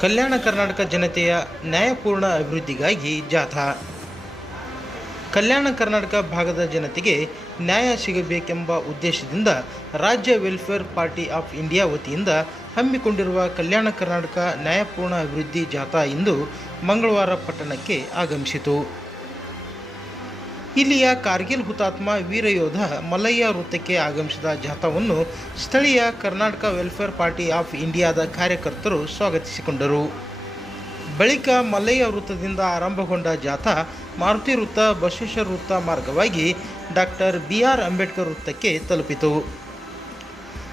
ಕಲ್ಯಾಣ ಕರ್ನಾಟಕ ಜನತೆಯ ನ್ಯಾಯಪೂರ್ಣ ಅಭಿವೃದ್ಧಿಗಾಗಿ ಜಾಥಾ. ಕಲ್ಯಾಣ ಕರ್ನಾಟಕ ಭಾಗದ ಜನತೆಗೆ ನ್ಯಾಯ ಸಿಗಬೇಕೆಂಬ ಉದ್ದೇಶದಿಂದ ರಾಜ್ಯ ವೆಲ್ಫೇರ್ ಪಾರ್ಟಿ ಆಫ್ ಇಂಡಿಯಾ ವತಿಯಿಂದ ಹಮ್ಮಿಕೊಂಡಿರುವ ಕಲ್ಯಾಣ ಕರ್ನಾಟಕ ನ್ಯಾಯಪೂರ್ಣ ಅಭಿವೃದ್ಧಿ ಜಾಥಾ ಇಂದು ಮಂಗಳವಾರ ಪಟ್ಟಣಕ್ಕೆ ಆಗಮಿಸಿತು. ಇಲ್ಲಿಯ ಕಾರ್ಗಿಲ್ ಹುತಾತ್ಮ ವೀರಯೋಧ ಮಲ್ಲಯ್ಯ ವೃತ್ತಕ್ಕೆ ಆಗಮಿಸಿದ ಜಾಥಾವನ್ನು ಸ್ಥಳೀಯ ಕರ್ನಾಟಕ ವೆಲ್ಫೇರ್ ಪಾರ್ಟಿ ಆಫ್ ಇಂಡಿಯಾದ ಕಾರ್ಯಕರ್ತರು ಸ್ವಾಗತಿಸಿಕೊಂಡರು. ಬಳಿಕ ಮಲ್ಲಯ್ಯ ವೃತ್ತದಿಂದ ಆರಂಭಗೊಂಡ ಜಾಥಾ ಮಾರುತಿ ವೃತ್ತ, ಬಸವೇಶ್ವರ ವೃತ್ತ ಮಾರ್ಗವಾಗಿ ಡಾಕ್ಟರ್ ಬಿ ಆರ್ ಅಂಬೇಡ್ಕರ್ ವೃತ್ತಕ್ಕೆ ತಲುಪಿತು.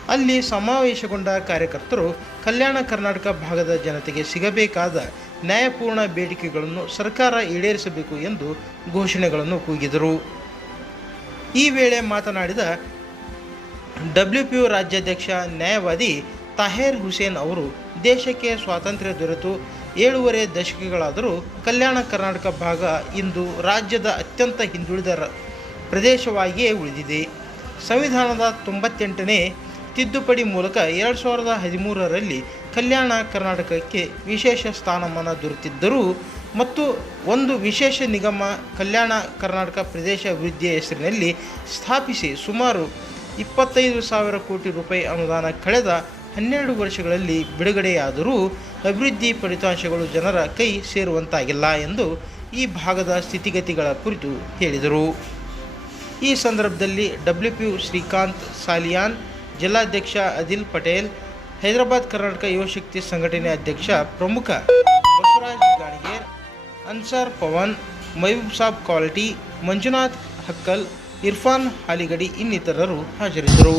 ಅಲ್ಲಿ ಸಮಾವೇಶಗೊಂಡ ಕಾರ್ಯಕರ್ತರು ಕಲ್ಯಾಣ ಕರ್ನಾಟಕ ಭಾಗದ ಜನತೆಗೆ ಸಿಗಬೇಕಾದ ನ್ಯಾಯಪೂರ್ಣ ಬೇಡಿಕೆಗಳನ್ನು ಸರ್ಕಾರ ಈಡೇರಿಸಬೇಕು ಎಂದು ಘೋಷಣೆಗಳನ್ನು ಕೂಗಿದರು. ಈ ವೇಳೆ ಮಾತನಾಡಿದ ಡಬ್ಲ್ಯೂ ಪಿ ಯು ರಾಜ್ಯಾಧ್ಯಕ್ಷ ನ್ಯಾಯವಾದಿ ತಾಹೇರ್ ಹುಸೇನ್ ಅವರು, ದೇಶಕ್ಕೆ ಸ್ವಾತಂತ್ರ್ಯ ದೊರೆತು, ಏಳುವರೆ ದಶಕಗಳಾದರೂ ಕಲ್ಯಾಣ ಕರ್ನಾಟಕ ಭಾಗ ಇಂದು ರಾಜ್ಯದ ಅತ್ಯಂತ ಹಿಂದುಳಿದ ಪ್ರದೇಶವಾಗಿಯೇ ಉಳಿದಿದೆ. ಸಂವಿಧಾನದ ತೊಂಬತ್ತೆಂಟನೇ ತಿದ್ದುಪಡಿ ಮೂಲಕ ಎರಡು ಸಾವಿರದ ಹದಿಮೂರರಲ್ಲಿ ಕಲ್ಯಾಣ ಕರ್ನಾಟಕಕ್ಕೆ ವಿಶೇಷ ಸ್ಥಾನಮಾನ ದೊರೆತಿದ್ದರೂ ಮತ್ತು ಒಂದು ವಿಶೇಷ ನಿಗಮ ಕಲ್ಯಾಣ ಕರ್ನಾಟಕ ಪ್ರದೇಶ ಅಭಿವೃದ್ಧಿಯ ಹೆಸರಿನಲ್ಲಿ ಸ್ಥಾಪಿಸಿ ಸುಮಾರು ಇಪ್ಪತ್ತೈದು ಸಾವಿರ ಕೋಟಿ ರೂಪಾಯಿ ಅನುದಾನ ಕಳೆದ ಹನ್ನೆರಡು ವರ್ಷಗಳಲ್ಲಿ ಬಿಡುಗಡೆಯಾದರೂ ಅಭಿವೃದ್ಧಿ ಫಲಿತಾಂಶಗಳು ಜನರ ಕೈ ಸೇರುವಂತಾಗಿಲ್ಲ ಎಂದು ಈ ಭಾಗದ ಸ್ಥಿತಿಗತಿಗಳ ಕುರಿತು ಹೇಳಿದರು. ಈ ಸಂದರ್ಭದಲ್ಲಿ ಡಬ್ಲ್ಯೂ ಪಿ ಶ್ರೀಕಾಂತ್ ಸಾಲಿಯಾನ್, ಜಿಲ್ಲಾಧ್ಯಕ್ಷ ಅದಿಲ್ ಪಟೇಲ್ ಹೈದರಾಬಾದ್ ಕರ್ನಾಟಕ ಯುವಶಕ್ತಿ ಸಂಘಟನೆ ಅಧ್ಯಕ್ಷ ಪ್ರಮುಖ ಬಸವರಾಜ್ ಗಾಣಿಗೇರ್ ಅನ್ಸಾರ್ ಪವನ್, ಮೈಬೂಬ್ ಸಾಬ್ ಕ್ವಾಲಿಟಿ, ಮಂಜುನಾಥ್ ಹಕ್ಕಲ್, ಇರ್ಫಾನ್ ಹಾಲಿಗಡಿ ಇನ್ನಿತರರು ಹಾಜರಿದ್ದರು.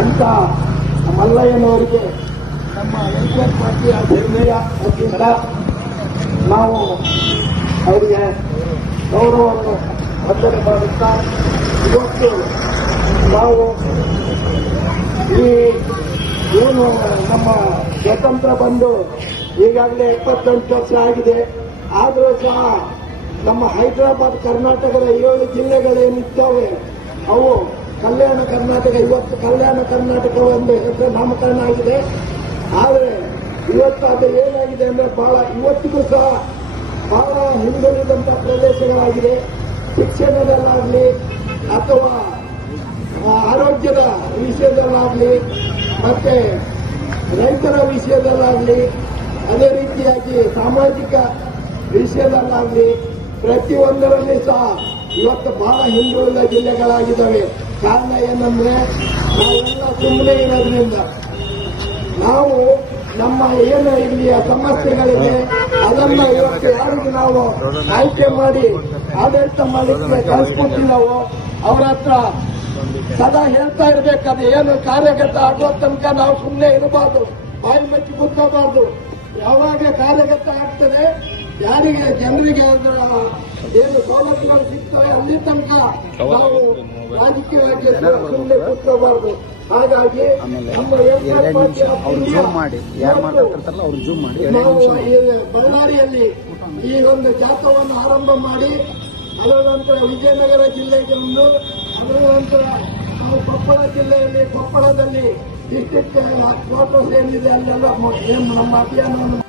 ಅಂತ ಮಲ್ಲಯ್ಯನವರಿಗೆ ನಮ್ಮ ವೆಲ್ಫೇರ್ ಪಾರ್ಟಿಯ ಹಿರಿಯ ವತಿಯಿಂದ ನಾವು ಅವರಿಗೆ ಗೌರವವನ್ನು ವಂದನೆ ಮಾಡುತ್ತಾ ಇವತ್ತು ನಾವು ಈ ಏನು ನಮ್ಮ ಸ್ವತಂತ್ರ ಬಂದು ಈಗಾಗಲೇ ಎಪ್ಪತ್ತೆಂಟು ವರ್ಷ ಆಗಿದೆ. ಆದರೂ ಸಹ ನಮ್ಮ ಹೈದರಾಬಾದ್, ಕರ್ನಾಟಕದ ಏಳು ಜಿಲ್ಲೆಗಳೇನಿದ್ದಾವೆ ಅವು ಕಲ್ಯಾಣ ಕರ್ನಾಟಕ, ಇವತ್ತು ಕಲ್ಯಾಣ ಕರ್ನಾಟಕ ಒಂದು ಹೆಸರು ನಾಮಕರಣ ಆಗಿದೆ. ಆದರೆ ಇವತ್ತು ಅದು ಏನಾಗಿದೆ ಅಂದರೆ ಬಹಳ ಇವತ್ತಿಗೂ ಸಹ ಬಹಳ ಹಿಂದುಳಿದಂಥ ಪ್ರದೇಶಗಳಾಗಿದೆ. ಶಿಕ್ಷಣದಲ್ಲಾಗಲಿ ಅಥವಾ ಆರೋಗ್ಯದ ವಿಷಯದಲ್ಲಾಗಲಿ, ಮತ್ತೆ ರೈತರ ವಿಷಯದಲ್ಲಾಗಲಿ, ಅದೇ ರೀತಿಯಾಗಿ ಸಾಮಾಜಿಕ ವಿಷಯದಲ್ಲಾಗಲಿ ಪ್ರತಿಯೊಂದರಲ್ಲಿ ಸಹ ಇವತ್ತು ಬಹಳ ಹಿಂದುಳಿದ ಜಿಲ್ಲೆಗಳಾಗಿದ್ದಾವೆ. ಕಾರಣ ಏನಂದ್ರೆ ನಾವೆಲ್ಲ ಸುಮ್ಮನೆ ಇರೋದ್ರಿಂದ ನಾವು ನಮ್ಮ ಏನು ಇಲ್ಲಿಯ ಸಮಸ್ಯೆಗಳಿದೆ ಅದನ್ನ ಇವತ್ತು ಯಾರಿಗೆ ನಾವು ಆಯ್ಕೆ ಮಾಡಿ ಆಡಳಿತ ಮಾಡಲಿಕ್ಕೆ ನಾವು ಅವರ ಹತ್ರ ಸದಾ ಹೇಳ್ತಾ ಇರ್ಬೇಕಾದ್ರೆ ಏನು ಕಾರ್ಯಗತ ಆಗೋ ತನಕ ನಾವು ಸುಮ್ಮನೆ ಇರಬಾರ್ದು, ಬಾಯಿ ಮಚ್ಚಿ ಕೂತ್ಕೋಬಾರ್ದು. ಯಾವಾಗ ಕಾರ್ಯಗತ ಆಗ್ತದೆ ಯಾರಿಗೆ ಜನರಿಗೆ ಅದರ ಏನು ಸೌಲಭ್ಯಗಳು ಸಿಗ್ತವೆ ಅಲ್ಲಿ ತನಕ ನಾವು ರಾಜಕೀಯವಾಗಿ ಸುಮ್ಮನೆ ಕೂತ್ಕೋಬಾರ್ದು. ಹಾಗಾಗಿ ನಮ್ಮ ಎರಡು ನಿಮಿಷ ಅವ್ರು ಜೂಮ್ ಮಾಡಿ ಯಾರು ಮಾತಾಡ್ತಿರ್ತಾರಲ್ಲ ಅವ್ರು ಜೂಮ್ ಮಾಡಿ ನಿಮಿಷ ಬಳ್ಳಾರಿಯಲ್ಲಿ ಈ ಒಂದು ಜಾಥವನ್ನು ಆರಂಭ ಮಾಡಿ ಅದರ ನಂತರ ವಿಜಯನಗರ ಜಿಲ್ಲೆಗೊಂದು ಅದರ ನಂತರ ನಾವು ಕೊಪ್ಪಳ ಜಿಲ್ಲೆಯಲ್ಲಿ ಕೊಪ್ಪಳದಲ್ಲಿ ಡಿಸ್ಟಿಕ್ ಕ್ವಾರ್ಟರ್ಸ್ ಏನಿದೆ ಅಲ್ಲೆಲ್ಲ ನಮ್ಮ ಅಭಿಯಾನವನ್ನು